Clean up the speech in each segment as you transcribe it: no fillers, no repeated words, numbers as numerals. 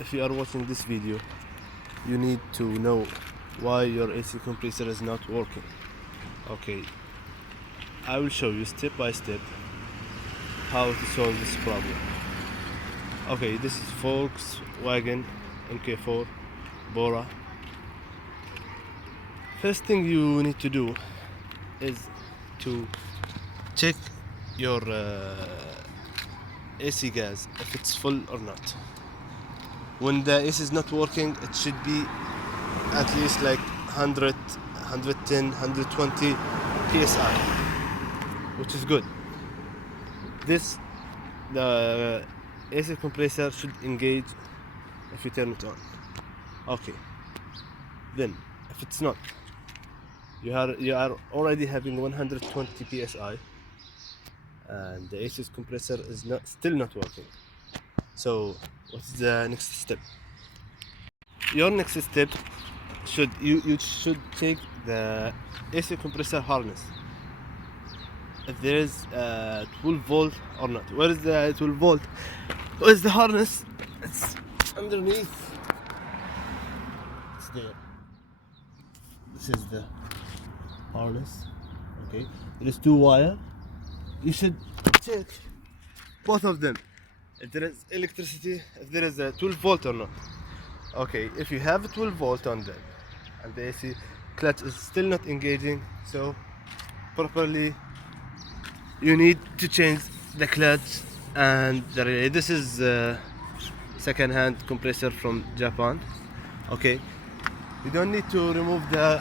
if you are watching this video, you need to know why your AC compressor is not working. Okay, I will show you step by step how to solve this problem. Okay, this is Volkswagen mk4 Bora. First thing you need to do is to check your AC gas if it's full or not. When the AC is not working, it should be at least like 100, 110, 120 psi, which is good. The AC compressor should engage if you turn it on. Okay, then if it's not, you are already having 120 psi and the AC compressor is still not working. So what's the next step? Your next step you should take the AC compressor harness, if there is 12 volt or not. Where is the 12 volt? Where is the harness? It's underneath. It's there. This is the harness. Okay, there is two wire. You should check both of them, if there is electricity, if there is a 12 volt or not. Okay, if you have 12 volt on them and the AC clutch is still not engaging, so properly you need to change the clutch and the relay. This is second-hand compressor from Japan. Okay, you don't need to remove the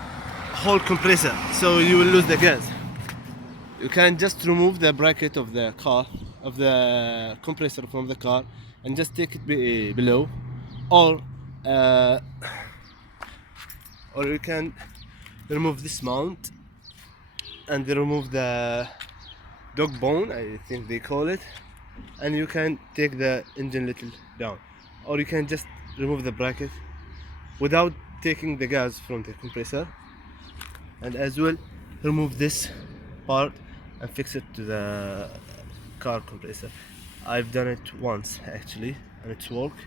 whole compressor, so you will lose the gas. You can just remove the bracket of the car, of the compressor from the car, and just take it below, or you can remove this mount and remove the dog bone, I think they call it, and you can take the engine little down, or you can just remove the bracket without taking the gas from the compressor, and as well remove this part and fix it to the car compressor. I've done it once actually and it's worked,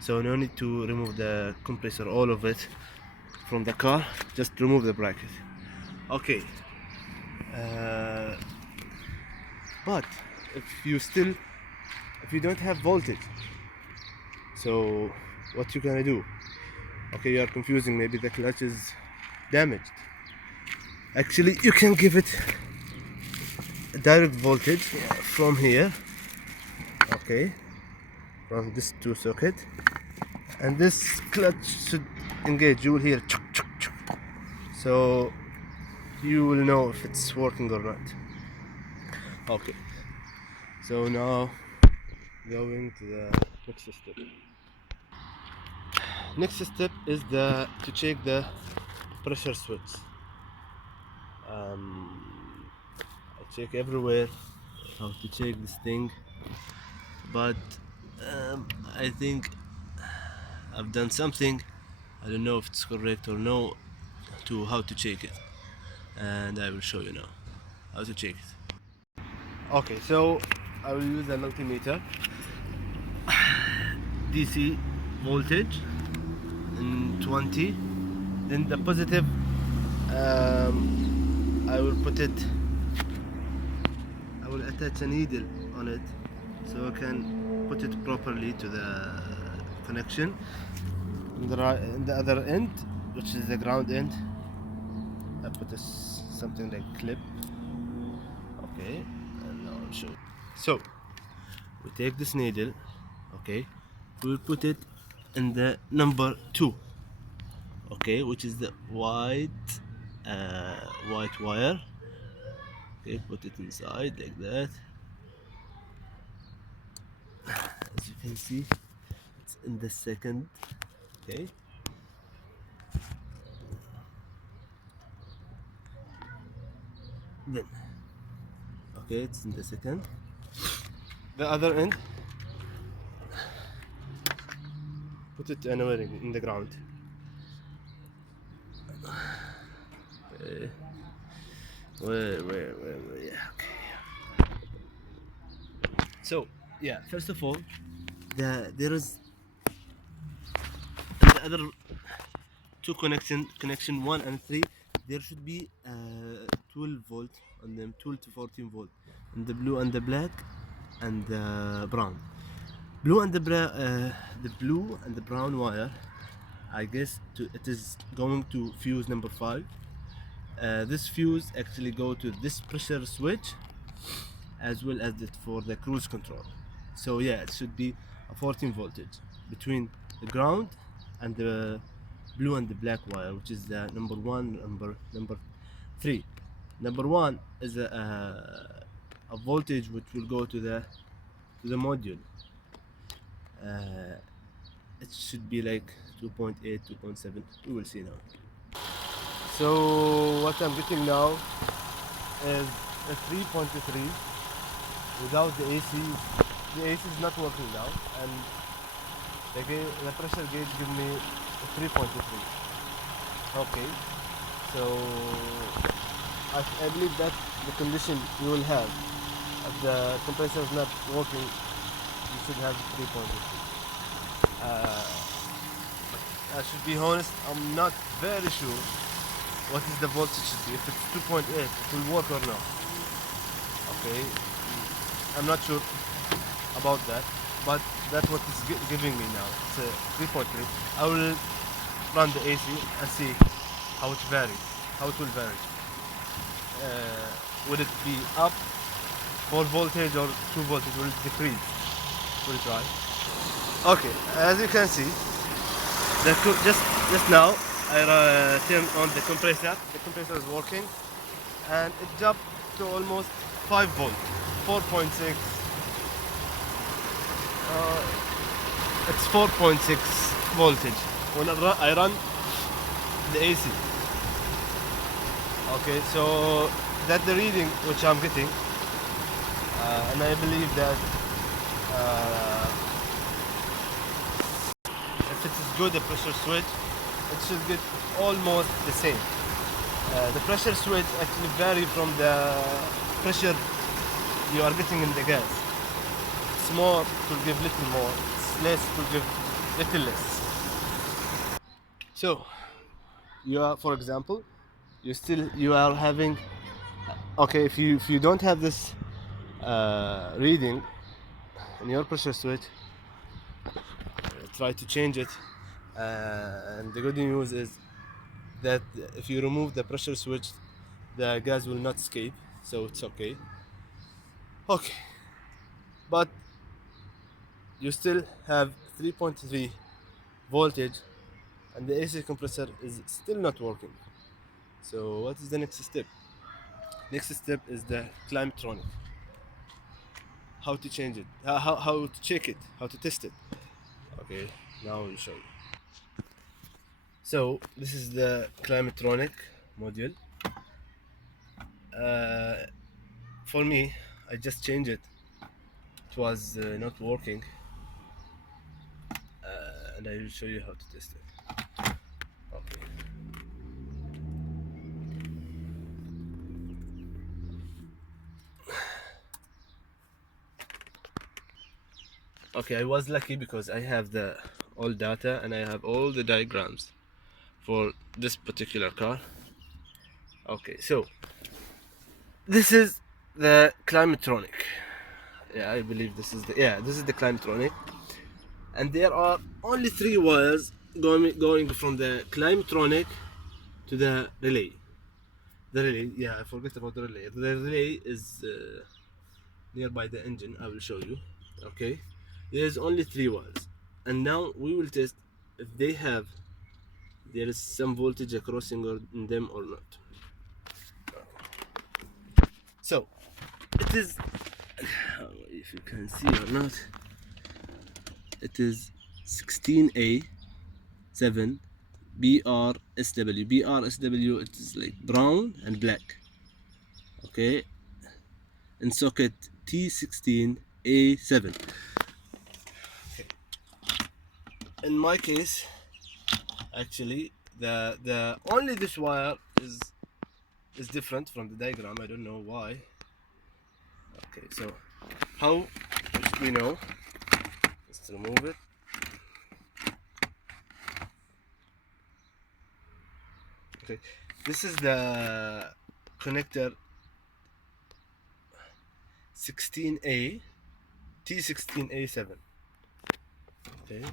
so no need to remove the compressor, all of it from the car, just remove the bracket. Okay, but if you don't have voltage, so what you gonna do? Okay, you are confusing, maybe the clutch is damaged. Actually, you can give it a direct voltage from here, okay, from this two socket, and this clutch should engage. You will hear chuk chuk chuk, so you will know if it's working or not. Okay, so now going to the next step. Next step is to check the pressure switch. I check everywhere how to check this thing, but I think I've done something. I don't know if it's correct or no, to how to check it, and I will show you now how to check it. Okay, so I will use a multimeter, DC voltage in 20, then the positive, I will attach a needle on it so I can put it properly to the connection. In the other end, which is the ground end, I put something like clip. Okay, and now I'll show you. So we take this needle, okay, we'll put it in the number 2, okay, which is the white wire. Okay, put it inside like that. As you can see, it's in the second. Okay, then okay, it's in the second. The other end, put it anywhere in the ground. Okay. Where? Yeah. Okay. So yeah, first of all, there is the other two connection 1 and 3, there should be 12 volt on them, 12 to 14 volt, and the blue and the black and the brown. The blue and the brown wire, I guess it is going to fuse number 5. This fuse actually go to this pressure switch as well as it for the cruise control. So yeah, it should be a 14 voltage between the ground and the blue and the black wire, which is the number 1, number 3. Number 1 is a voltage which will go to the module. It should be like 2.8, 2.7. We will see now. So what I'm getting now is a 3.3 without the AC. The AC is not working now, and the pressure gauge give me a 3.3. Okay, so I believe that the condition you will have if the compressor is not working, you should have 3.3. I should be honest, I'm not very sure what is the voltage should be. If it's 2.8, it will work or not. Okay, I'm not sure about that, but that's what it's giving me now. It's a 3.3. I will run the AC and see how it varies, how it will vary. Would it be up 4 voltage or 2 voltage? Will it decrease? We'll try. Okay, as you can see, just now I turned on the compressor. The compressor is working, and it jumped to almost 5 volt, 4.6. It's 4.6 voltage when I run the AC. Okay, so that's the reading which I'm getting, and I believe that if it is good, the pressure switch, it should get almost the same. The pressure switch actually vary from the pressure you are getting in the gas. It's more, it will give little more. It's less, it will give little less. So you are, for example, you are having, okay, if you don't have this reading in your pressure switch, try to change it, and the good news is that if you remove the pressure switch, the gas will not escape, so it's okay. But you still have 3.3 voltage and the AC compressor is still not working. So what is the next step? Next step is the climatronic. How to change it, how to check it, how to test it. Okay, now I'll show you. So this is the climatronic module. For me, I just changed it. It was not working, and I will show you how to test it. Okay. Okay, I was lucky because I have the all data and I have all the diagrams for this particular car. Okay, so this is the climatronic. Yeah, I believe this is the climatronic, and there are only 3 wires going from the climatronic to the relay. The relay, yeah, I forgot about the relay. The relay is nearby the engine. I will show you. Okay, there's only 3 wires, and now we will test if there is some voltage crossing in them or not. So it is, if you can see or not, it is 16A7 BRSW. BRSW, it is like brown and black. Okay, in socket T16A7. Okay. In my case, actually, the only this wire is different from the diagram. I don't know why. Okay, so how should we know? Let's remove it. Okay, this is the connector 16A T16A7. Okay.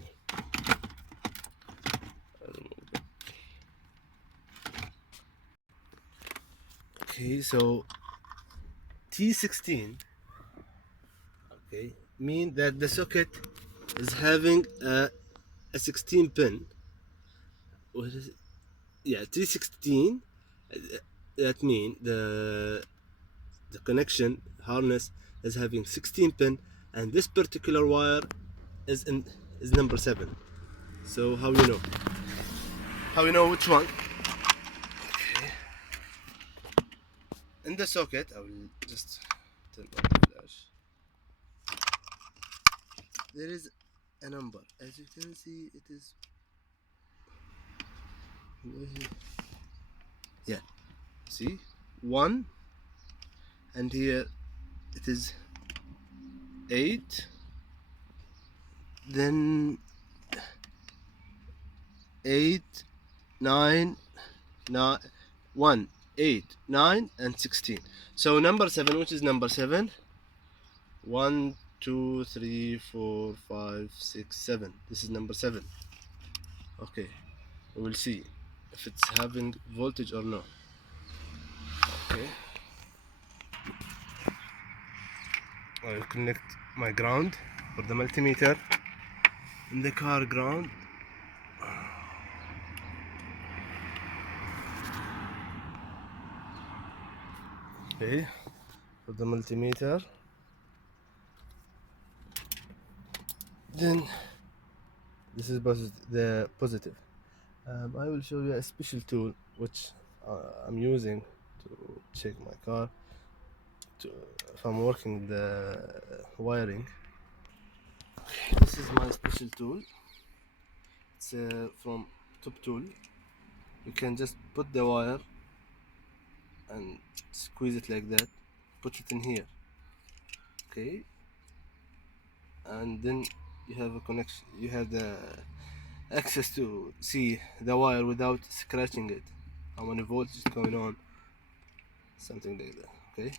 Okay, so T16, okay, mean that the socket is having a 16 pin. What is it? Yeah, T16. That mean the connection harness is having 16 pin, and this particular wire is number 7. So how you know? How you know which one? Okay. In the socket, I will just turn on the flash. There is a number. As you can see, it is. Yeah. See, 1, and here it is 8. Then 8, 9, 9, 1, 8, 9, and 16. So number 7, which is number 7? 1, 2, 3, 4, 5, 6, 7. This is number 7. Okay, we will see if it's having voltage or no. Okay, I will connect my ground for the multimeter in the car ground. Okay, for the multimeter. Then this is the positive. I will show you a special tool which I'm using to check my car if I'm working the wiring. Okay, this is my special tool. It's from Top Tool. You can just put the wire and squeeze it like that, put it in here, okay, and then you have a connection, you have the access to see the wire without scratching it, how many volts is going on, something like that. Okay,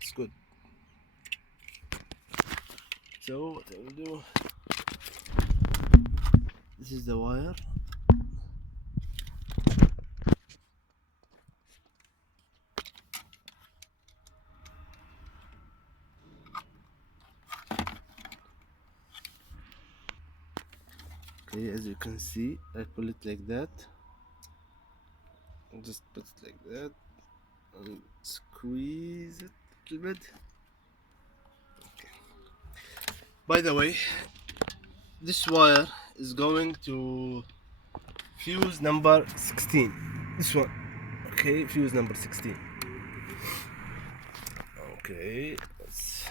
it's good. So what I will do, this is the wire. Okay, as you can see, I pull it like that, and just put it like that and squeeze it a little bit. Okay. By the way, this wire is going to fuse number 16. This one. Okay, fuse number 16. Okay, let's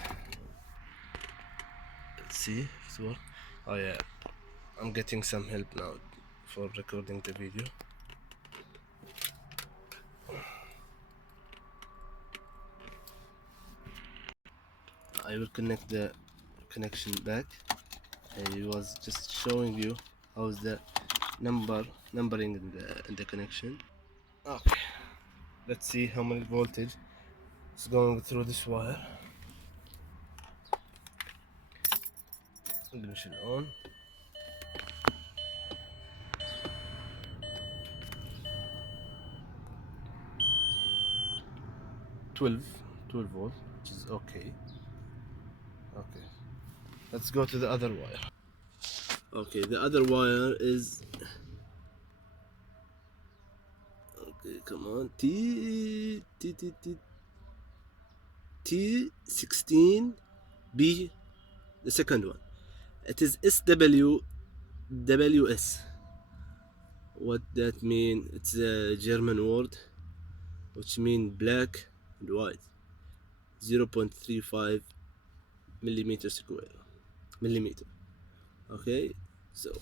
see if it works. Oh yeah, I'm getting some help now for recording the video. I will connect the connection back. I was just showing you how's the numbering in the connection. Okay, let's see how many voltage is going through this wire. Ignition on. Twelve volts, which is okay. Okay, let's go to the other wire. Okay, the other wire is, okay, come on, T16B, the second one. It is SWWS. What that mean? It's a German word which mean black and white. 0.35 millimeter square. Millimeter. Okay, so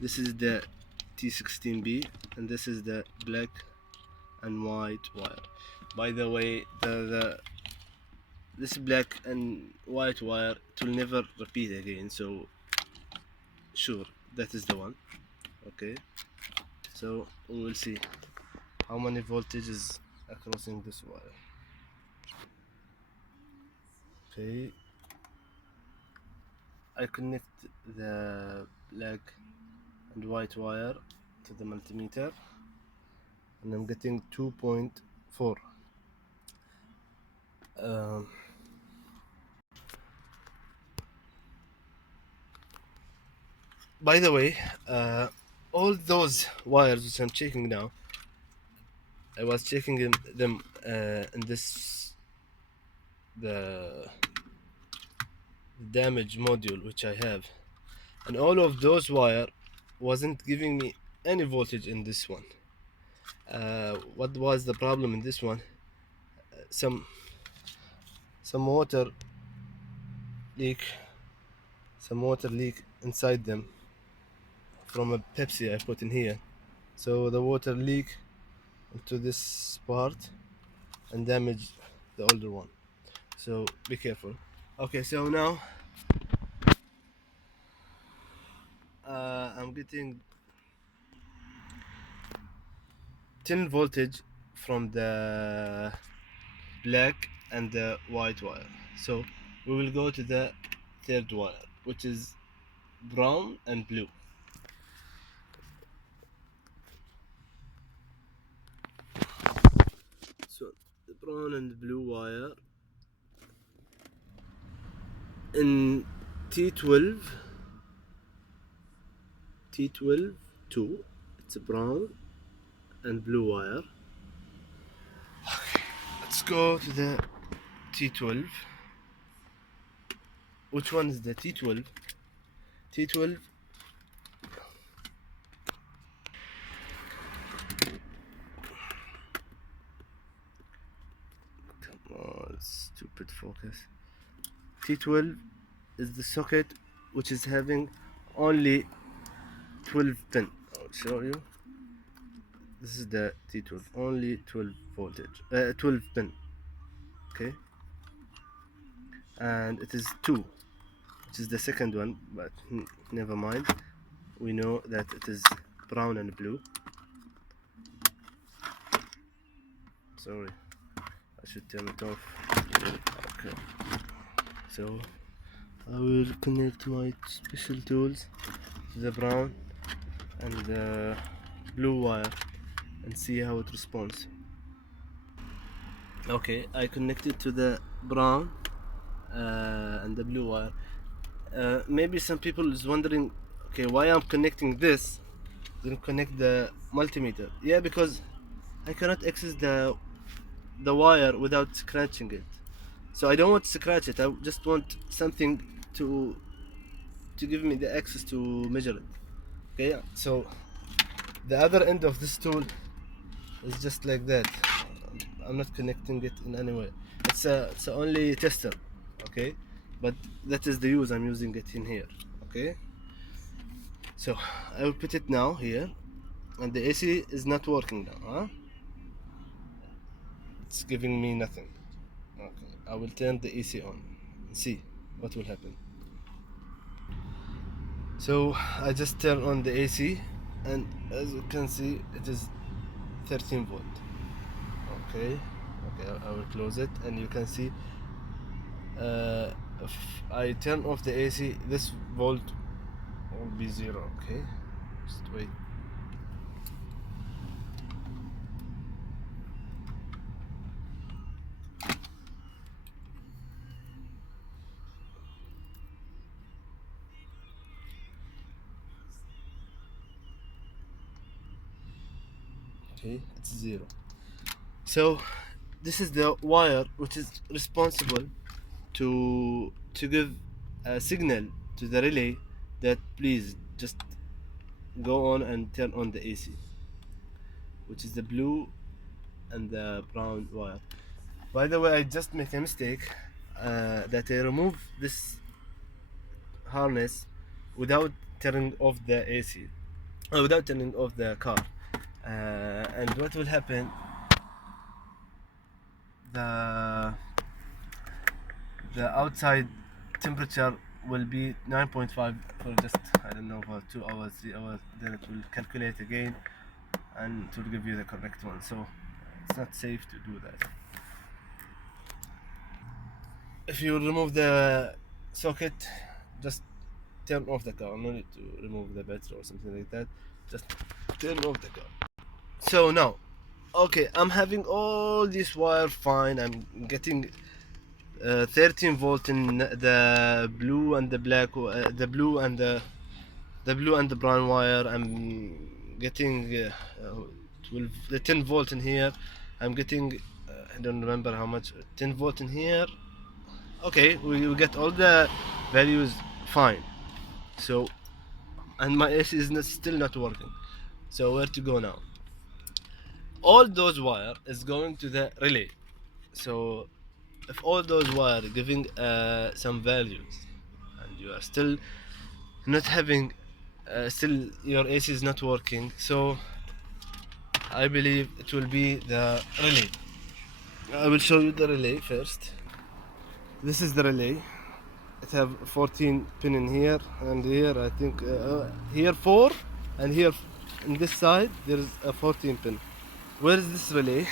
this is the T16B, and this is the black and white wire. By the way, this black and white wire, it will never repeat again, so sure that is the one. Okay, so we will see how many voltages are crossing this wire. Okay, I connect the black and white wire to the multimeter, and I'm getting 2.4. By the way, all those wires which I'm checking now, I was checking them in this the damage module which I have, and all of those wire wasn't giving me any voltage in this one. What was the problem in this one? Some water leak, inside them from a Pepsi I put in here. So the water leak into this part and damage the older one. So be careful. Okay, so now I'm getting 10 voltage from the black and the white wire. So we will go to the third wire, which is brown and blue. So the brown and blue wire in T12 2, it's a brown and blue wire. Okay, let's go to the T12. Which one is the T12? T12. Come on, stupid focus. T12 is the socket which is having only 12 pin. I'll show you. This is the T12, only 12 voltage, 12 pin. Okay, and it is 2, which is the second one, but never mind. We know that it is brown and blue. Sorry, I should turn it off. Okay, so I will connect my special tools to the brown and the blue wire and see how it responds. Okay, I connected to the brown and the blue wire. Maybe some people is wondering, okay, why I'm connecting this, then connect the multimeter. Yeah, because I cannot access the wire without scratching it. So I don't want to scratch it. I just want something to give me the access to measure it. Okay, so the other end of this tool is just like that. I'm not connecting it in any way. It's only tester. Okay, but that is the use I'm using it in here. Okay, so I will put it now here, and the AC is not working now. It's giving me nothing. Okay, I will turn the AC on and see what will happen. So I just turn on the AC, and as you can see, it is 13 volt. Okay, I will close it, and you can see if I turn off the AC, this volt will be 0. Okay, just wait. Okay, it's 0. So this is the wire which is responsible to give a signal to the relay that please just go on and turn on the AC, which is the blue and the brown wire. By the way, I just make a mistake that I remove this harness without turning off the AC, without turning off the car, and what will happen, the the outside temperature will be 9.5 for just, I don't know, for 2 hours, 3 hours. Then it will calculate again and it will give you the correct one. So it's not safe to do that. If you remove the socket, just turn off the car. No need to remove the battery or something like that. Just turn off the car. So now, okay, I'm having all this wire fine. I'm getting 13 volt in the blue and the black, the blue and the blue and the brown wire. I'm getting 12, the 10 volt in here. I'm getting I don't remember how much, 10 volt in here. Okay, we get all the values fine. So, and my AC is still not working. So where to go now? All those wire is going to the relay. So if all those wire giving some values and you are still not having still your AC is not working, so I believe it will be the relay. I will show you the relay first. This is the relay. It have 14 pin in here and here, I think here 4, and here in this side there is a 14 pin. Where is this relay?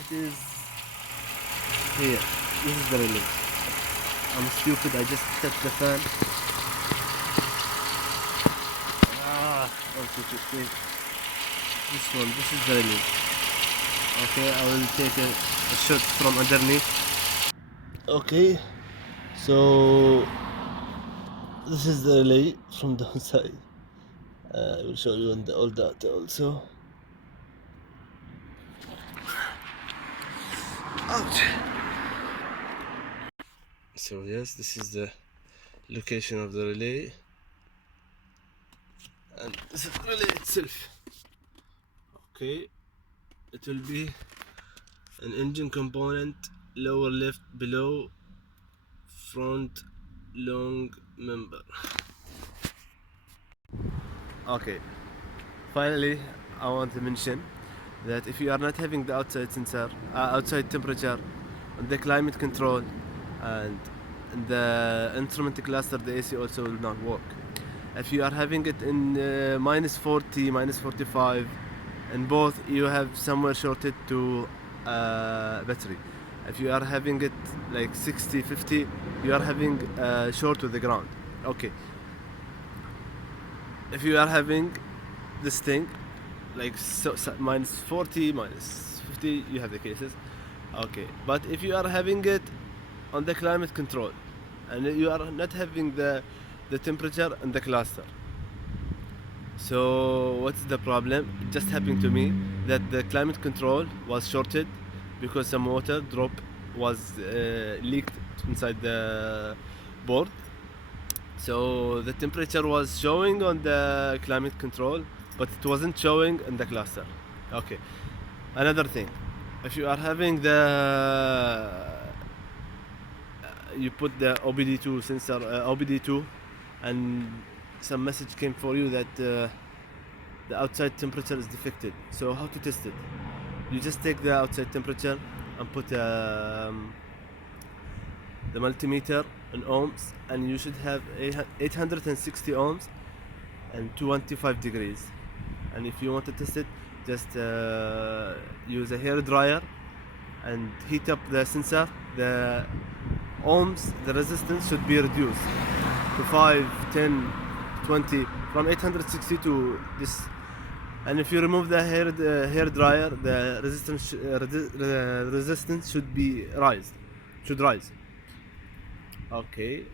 It is here. This is the relay. I'm stupid, I just touched the fan. Okay. This one, this is the relay. Okay, I will take a shot from underneath. Okay, so this is the relay from the side. I will show you in the all data also. Ouch. So yes, this is the location of the relay, and this is the relay itself. Okay, it will be an engine component, lower left below, front long member. Okay, finally I want to mention that if you are not having the outside sensor, outside temperature, the climate control and the instrument cluster, the AC also will not work. If you are having it in minus 40, minus 45, in both you have somewhere shorted to battery. If you are having it like 60, 50, you are having short to the ground. Okay. If you are having this thing like minus 40, minus 50, you have the cases. Okay, but if you are having it on the climate control and you are not having the temperature in the cluster, so what's the problem? It just happened to me that the climate control was shorted because some water drop was leaked inside the board. So the temperature was showing on the climate control, but it wasn't showing in the cluster. Okay, another thing, if you are having the you put the OBD2 sensor, OBD2, and some message came for you that the outside temperature is defected. So how to test it? You just take the outside temperature and put the multimeter in ohms, and you should have 860 ohms and 25 degrees. And if you want to test it, just use a hair dryer and heat up the sensor. The ohms, the resistance should be reduced to 5, 10, 20, from 860 to this. And if you remove the hair dryer, the resistance should rise. Okay,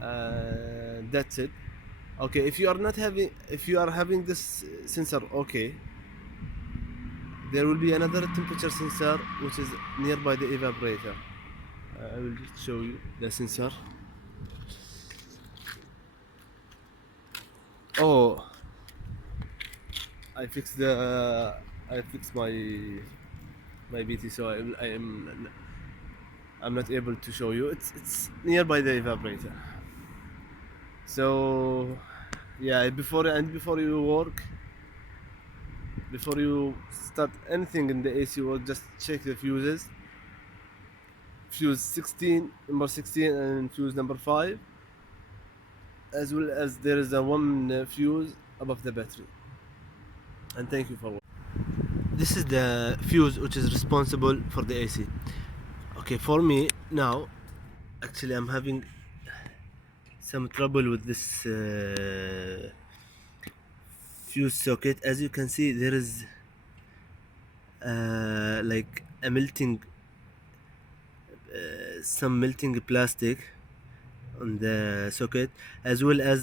that's it. Okay, if you are having this sensor, okay, there will be another temperature sensor which is nearby the evaporator. I will just show you the sensor. Oh, I fixed my BT, so I'm not able to show you. It's nearby the evaporator. So yeah, before you work, before you start anything in the AC, or just check the fuses. Fuse 16, number 16, and fuse number 5, as well as there is a one fuse above the battery. And thank you for watching. This is the fuse which is responsible for the AC. Okay, for me now, actually I'm having some trouble with this fuse socket. As you can see, there is like a melting some melting plastic on the socket, as well as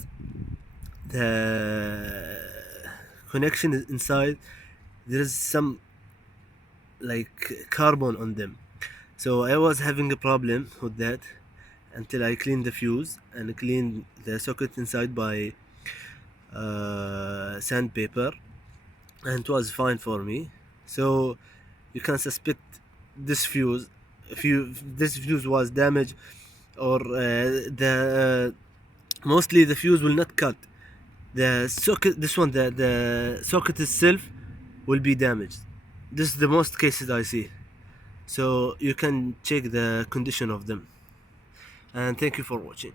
the connection is inside. There is some like carbon on them, so I was having a problem with that until I cleaned the fuse and cleaned the socket inside by sandpaper, and it was fine for me. So you can suspect this fuse, if this fuse was damaged, or the mostly the fuse will not cut. The socket, this one, the socket itself will be damaged. This is the most cases I see. So you can check the condition of them. And thank you for watching.